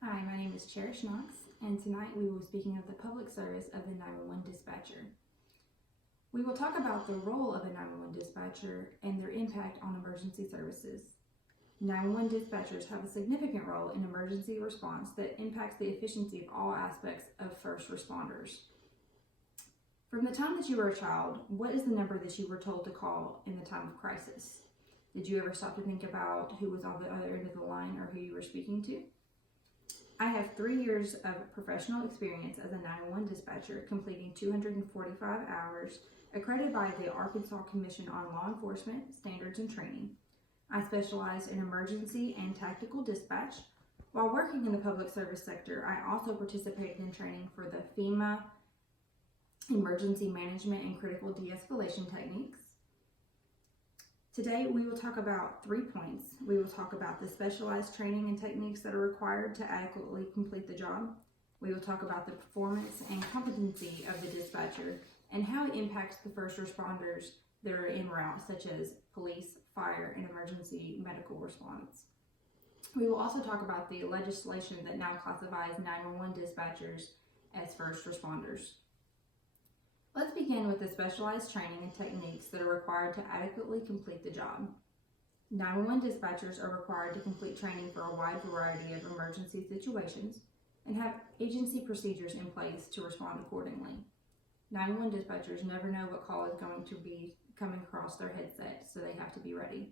Hi, my name is Cherish Knox, and tonight we will be speaking of the public service of the 911 dispatcher. We will talk about the role of a 911 dispatcher and their impact on emergency services. 911 dispatchers have a significant role in emergency response that impacts the efficiency of all aspects of first responders. From the time that you were a child, what is the number that you were told to call in the time of crisis? Did you ever stop to think about who was on the other end of the line or who you were speaking to? I have 3 years of professional experience as a 911 dispatcher, completing 245 hours, accredited by the Arkansas Commission on Law Enforcement Standards and Training. I specialize in emergency and tactical dispatch. While working in the public service sector, I also participated in training for the FEMA emergency management and critical de-escalation techniques. Today, we will talk about 3 points. We will talk about the specialized training and techniques that are required to adequately complete the job. We will talk about the performance and competency of the dispatcher and how it impacts the first responders that are en route, such as police, fire, and emergency medical response. We will also talk about the legislation that now classifies 911 dispatchers as first responders. Let's begin with the specialized training and techniques that are required to adequately complete the job. 911 dispatchers are required to complete training for a wide variety of emergency situations and have agency procedures in place to respond accordingly. 911 dispatchers never know what call is going to be coming across their headset, so they have to be ready.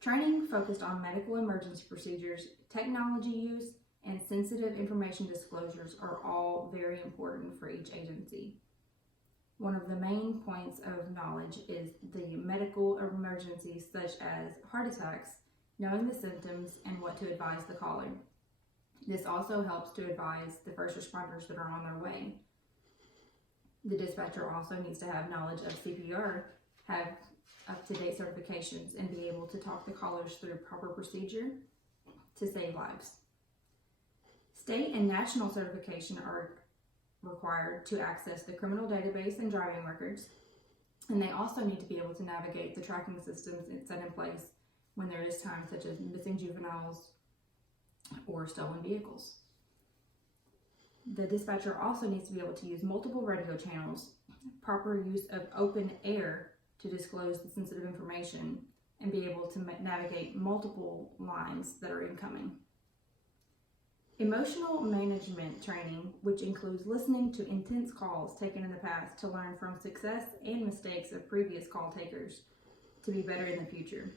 Training focused on medical emergency procedures, technology use, and sensitive information disclosures are all very important for each agency. One of the main points of knowledge is the medical emergencies such as heart attacks, knowing the symptoms and what to advise the caller. This also helps to advise the first responders that are on their way. The dispatcher also needs to have knowledge of CPR, have up-to-date certifications, and be able to talk the callers through proper procedure to save lives. State and national certification are required to access the criminal database and driving records, and they also need to be able to navigate the tracking systems set in place when there is time, such as missing juveniles or stolen vehicles. The dispatcher also needs to be able to use multiple radio channels, proper use of open air to disclose the sensitive information, and be able to navigate multiple lines that are incoming. Emotional management training, which includes listening to intense calls taken in the past to learn from success and mistakes of previous call takers to be better in the future.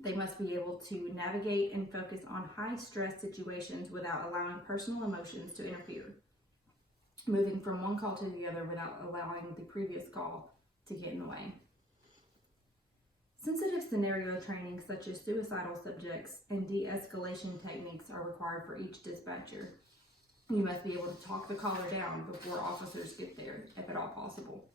They must be able to navigate and focus on high-stress situations without allowing personal emotions to interfere, moving from one call to the other without allowing the previous call to get in the way. Sensitive scenario training such as suicidal subjects and de-escalation techniques are required for each dispatcher. You must be able to talk the caller down before officers get there, if at all possible.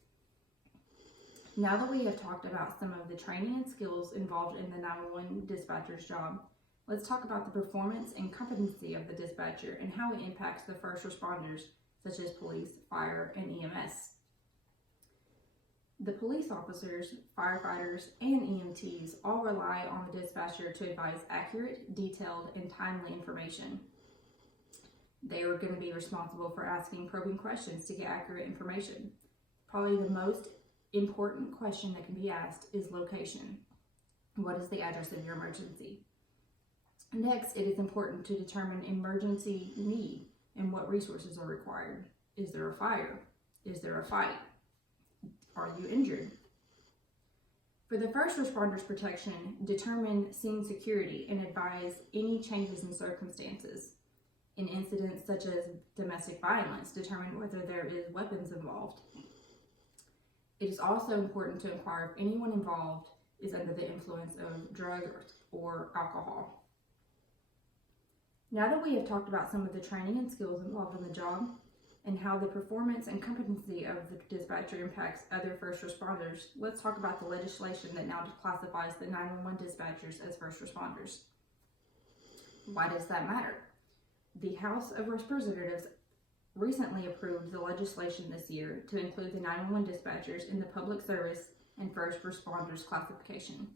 Now that we have talked about some of the training and skills involved in the 911 dispatcher's job, let's talk about the performance and competency of the dispatcher and how it impacts the first responders such as police, fire, and EMS. The police officers, firefighters, and EMTs all rely on the dispatcher to advise accurate, detailed, and timely information. They are going to be responsible for asking probing questions to get accurate information. Probably the most important question that can be asked is location. What is the address of your emergency? Next, it is important to determine emergency need and what resources are required. Is there a fire? Is there a fight? Are you injured? For the first responders' protection, determine scene security and advise any changes in circumstances. In incidents such as domestic violence, determine whether there is weapons involved. It is also important to inquire if anyone involved is under the influence of drugs or alcohol. Now that we have talked about some of the training and skills involved in the job, and how the performance and competency of the dispatcher impacts other first responders, let's talk about the legislation that now classifies the 911 dispatchers as first responders. Why does that matter? The House of Representatives recently approved the legislation this year to include the 911 dispatchers in the public service and first responders classification.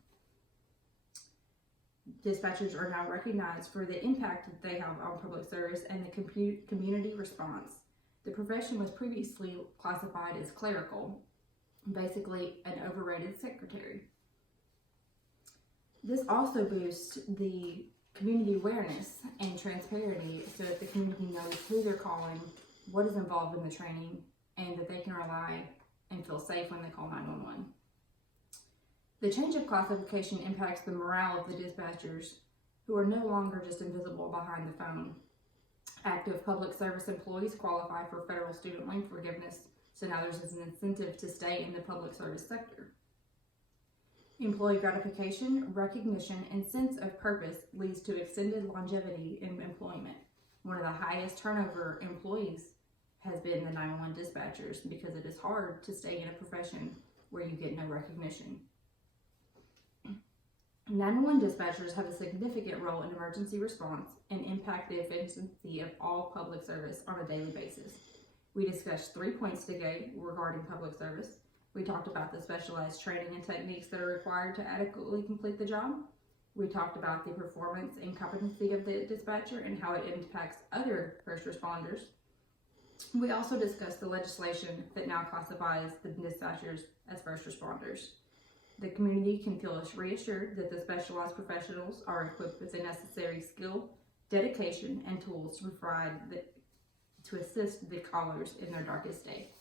Dispatchers are now recognized for the impact that they have on public service and the community response. The profession was previously classified as clerical, basically an overrated secretary. This also boosts the community awareness and transparency so that the community knows who they're calling, what is involved in the training, and that they can rely and feel safe when they call 911. The change of classification impacts the morale of the dispatchers, who are no longer just invisible behind the phone. Active public service employees qualify for federal student loan forgiveness, so now there's an incentive to stay in the public service sector. Employee gratification, recognition, and sense of purpose leads to extended longevity in employment. One of the highest turnover employees has been the 911 dispatchers because it is hard to stay in a profession where you get no recognition. 911 dispatchers have a significant role in emergency response and impact the efficiency of all public service on a daily basis. We discussed 3 points today regarding public service. We talked about the specialized training and techniques that are required to adequately complete the job. We talked about the performance and competency of the dispatcher and how it impacts other first responders. We also discussed the legislation that now classifies the dispatchers as first responders. The community can feel reassured that the specialized professionals are equipped with the necessary skill, dedication, and tools to assist the callers in their darkest day.